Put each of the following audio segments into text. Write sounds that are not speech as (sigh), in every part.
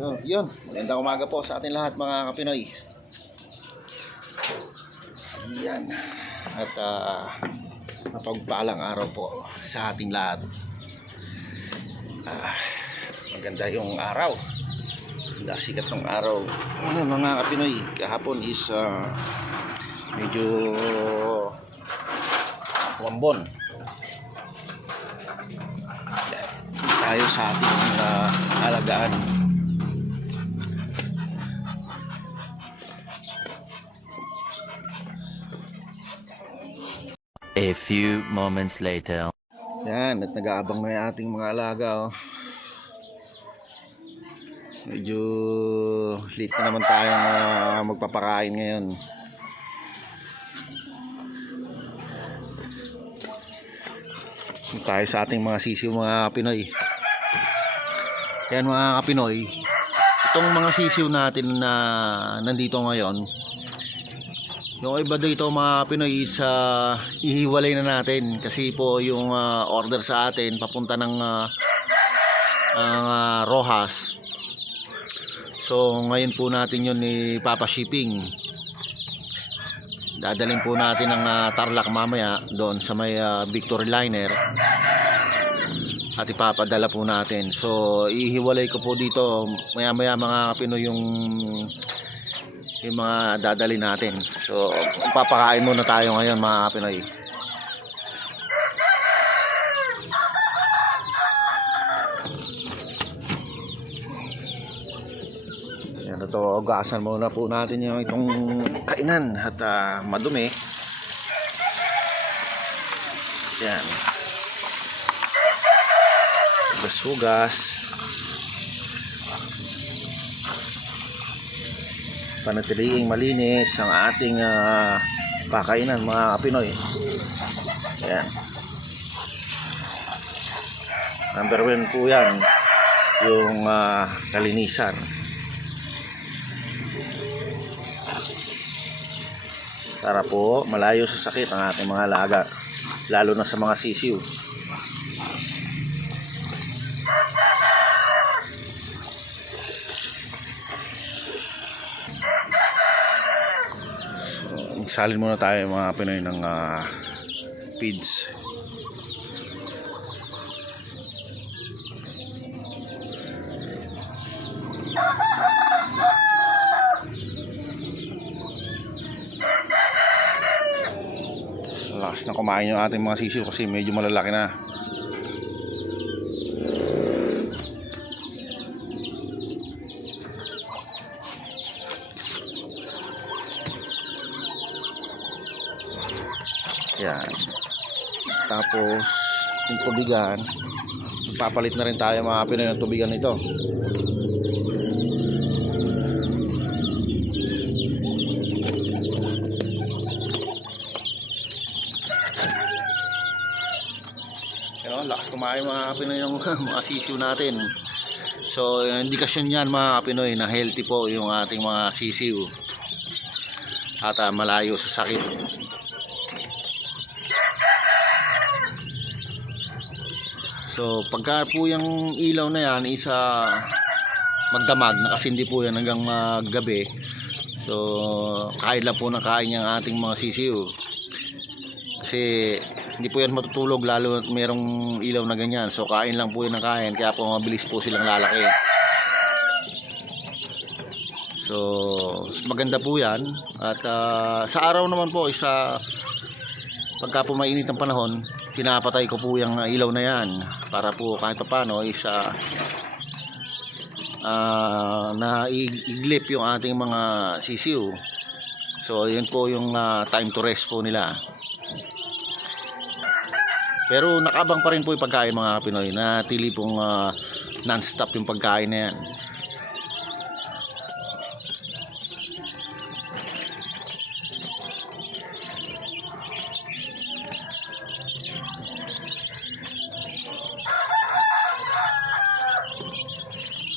So, yun. Magandang umaga po sa ating lahat mga kapinoy. Yan. At uh, mapagpalang araw po sa ating lahat. Ah, maganda yung araw. Ganda sikat ng araw. Ah, mga kapinoy, kahapon is ah, medyo wambon. Tayo sa ating ah, alagaan. A few moments later. Yan, at nag-aabang na yung ating mga alaga. Oh. Medyo late na naman tayo na magpapakain ngayon. Tayo sa ating mga sisiw mga Pinoy. Yan mga Pinoy. Itong mga sisiw natin na nandito ngayon, yung iba dito mga Pinoy is ah, ihiwalay na natin kasi po yung ah, order sa atin papunta ng ang, ah, Rojas. So ngayon po natin yun ipapa-shipping. Dadalhin po natin ng ah, Tarlac mamaya doon sa may ah, Victory Liner. At ipapadala po natin. So ihiwalay ko po dito maya maya mga Pinoy yung yung mga dadali natin. So, papakain muna tayo ngayon mga Pinoy. Yan ito, ugasan muna po natin yung itong kainan at ah, madumi. Yan. Hugas-hugas. Panatiliing malinis ang ating ah, pakainan mga Pinoy. Ayan. Number one po yan, yung ah, kalinisan. Para po malayo sa sakit ang ating mga alaga, lalo na sa mga sisiw. Magsalin muna tayo mga Pinoy ng ah, feeds. Lakas na kumain yung ating mga sisiw kasi medyo malalaki na. Yan. Tapos, yung tubigan, papalit na rin tayo mga Pinoy ng tubigan nito. Yan, lakas kumain mga Pinoy ng (laughs) mga sisiw natin. So, indikasyon yan mga Pinoy na healthy po yung ating mga sisiw. At ah, malayo sa sakit. So pagka po yung ilaw na yan isa magdamag nakasindi po yan hanggang maggabi. So kain lang po ng kain yung ating mga sisiw. Kasi hindi po yan matutulog lalo at merong ilaw na ganyan. So kain lang po yan ng kain kaya po mabilis po silang lalaki. So maganda po yan at ah, sa araw naman po isa pagka po mainit ang panahon pinapatay ko po yung ilaw na yan para po kahit pa paano is ah, ah, na iglip yung ating mga sisiw. So yun po yung ah, time to rest po nila. Pero nakabang pa rin po yung pagkain mga Pinoy. Na tili pong ah, non-stop yung pagkain na yan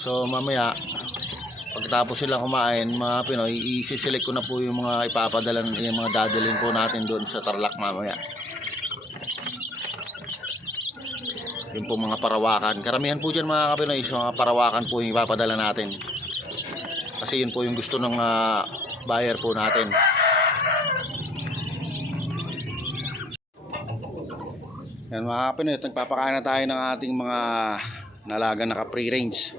So mamaya pagkatapos sila kumain mga Pinoy i-select ko na po yung mga ipapadala yung mga dadalhin po natin doon sa Tarlac mamaya Yung po mga parawakan. Karamihan po dyan mga kapinoy, so mga parawakan po yung ipapadala natin. Kasi yun po yung gusto ng ah, buyer po natin. Yan mga kapinoy, nagpapakain na tayo ng ating mga nalaga naka free range.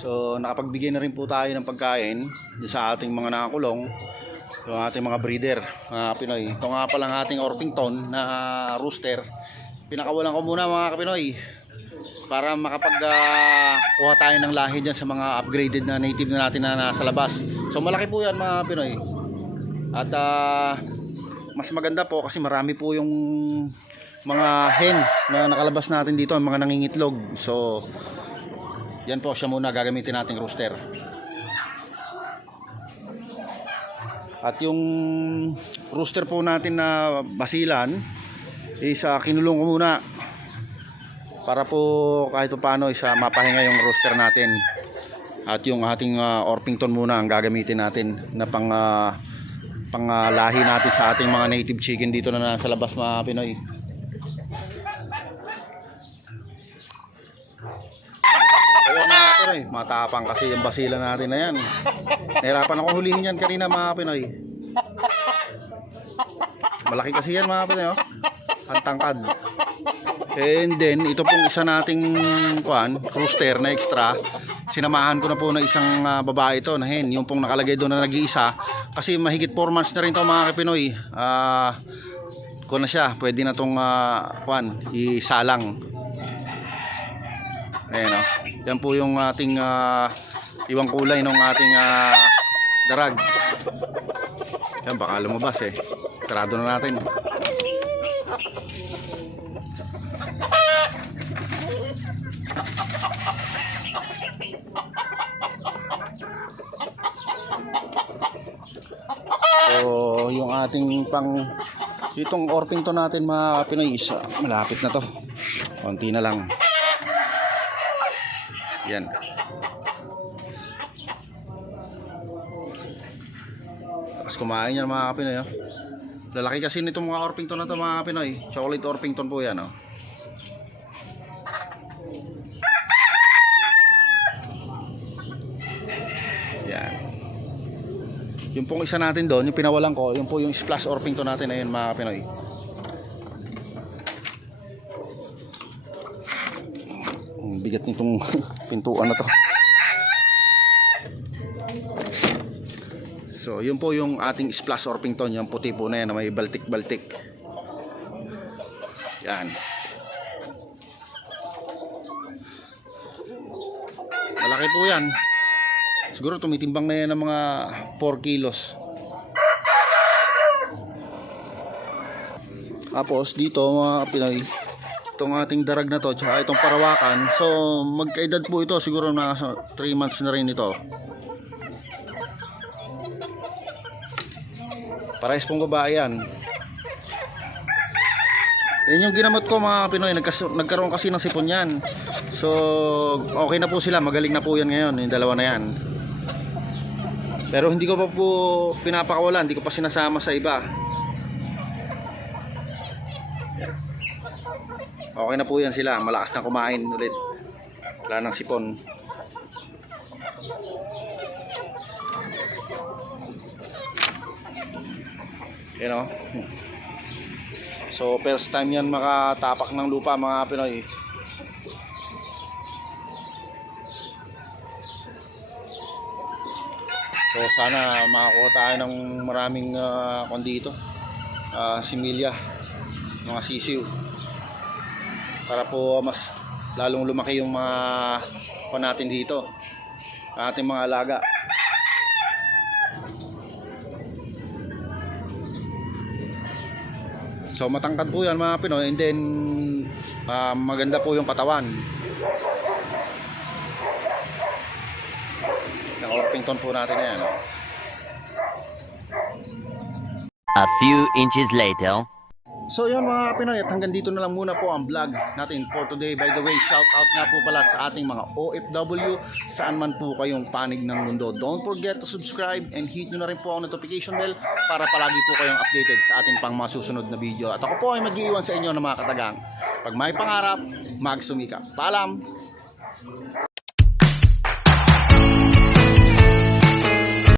So nakapagbigay na rin po tayo ng pagkain sa ating mga nakakulong. So ating mga breeder, mga Pinoy. Ito nga pala ang ating Orpington na rooster. Pinakawalan ko muna mga Pinoy para makapag kuha tayo ng lahi dyan sa mga upgraded na native na natin na nasa labas. So malaki po yan mga Pinoy. At ah, mas maganda po kasi marami po yung mga hen na nakalabas natin dito, ang mga nangingitlog. So yan po siya muna gagamitin nating rooster. At yung rooster po natin na basilan is ah, kinulong ko muna para po kahit pa paano isa mapahinga yung rooster natin. At yung ating ah, Orpington muna ang gagamitin natin na pang ah, pang ah, lahi natin sa ating mga native chicken dito na nasa labas mga Pinoy. Pinoy, matapang kasi yung basila natin na yan. Nahirapan akong hulihin yan kanina mga Pinoy. Malaki kasi yan mga Pinoy, oh. Ang tangkad. And then, ito pong isa nating kuan, rooster na extra. Sinamahan ko na po na isang ah, babae ito na hen, yung pong nakalagay doon na nag-iisa. Kasi mahigit 4 months na rin to mga Pinoy. Ah, kuan na siya, pwede na tong ah, kuan, isalang. Ayan o. Yan po yung ating ah, iwang kulay ng ating ah, darag. Yan, baka lumabas eh. Sarado na natin. So, yung ating pang itong Orpington natin mga Pinoy malapit na to. Konti na lang. Yan. Tapos kumain yan mga Pinoy. Oh. Lalaki kasi nitong mga Orpington na to mga Pinoy. Chocolate Orpington po yan. Oh. Yan. Yung pong isa natin doon, yung pinawalan ko, yung po yung splash Orpington natin ayun mga Pinoy. Bigat nitong (laughs) pintuan na to. So, yun po yung ating splash Orpington, yung puti po na yan na may baltik-baltik. Yan. Malaki po yan. Siguro tumitimbang na yan ng mga 4 kilos. Tapos dito mga Pinoy, itong ating darag na to, tsaka itong parawakan. So magkaedad po ito, siguro na 3 months na rin ito. Parehas pong babae yan. Yan yung ginamot ko mga Pinoy, Nagkas nagkaroon kasi ng sipon yan. So okay na po sila, magaling na po yan ngayon, yung dalawa na yan. Pero hindi ko pa po pinapakawalan, hindi ko pa sinasama sa iba. Okay na po yan sila, malakas na kumain ulit. Wala nang sipon. Yan o. So first time yan makatapak ng lupa mga Pinoy. So sana makakuha tayo ng maraming uh, kondito. Uh, similya, mga sisiw. Para po mas lalong lumaki yung mga pa natin dito. Ating mga alaga. So matangkad po yan mga Pinoy and then ah, maganda po yung katawan. Ng Orpington po natin na yan. A few inches later. So yun mga Pinoy at hanggang dito na lang muna po ang vlog natin for today. By the way, shout out nga po pala sa ating mga OFW saan man po kayong panig ng mundo. Don't forget to subscribe and hit nyo na rin po ang notification bell para palagi po kayong updated sa ating pang mga susunod na video. At ako po ay mag-iwan sa inyo ng mga katagang. Pag may pangarap, magsumikap. Paalam!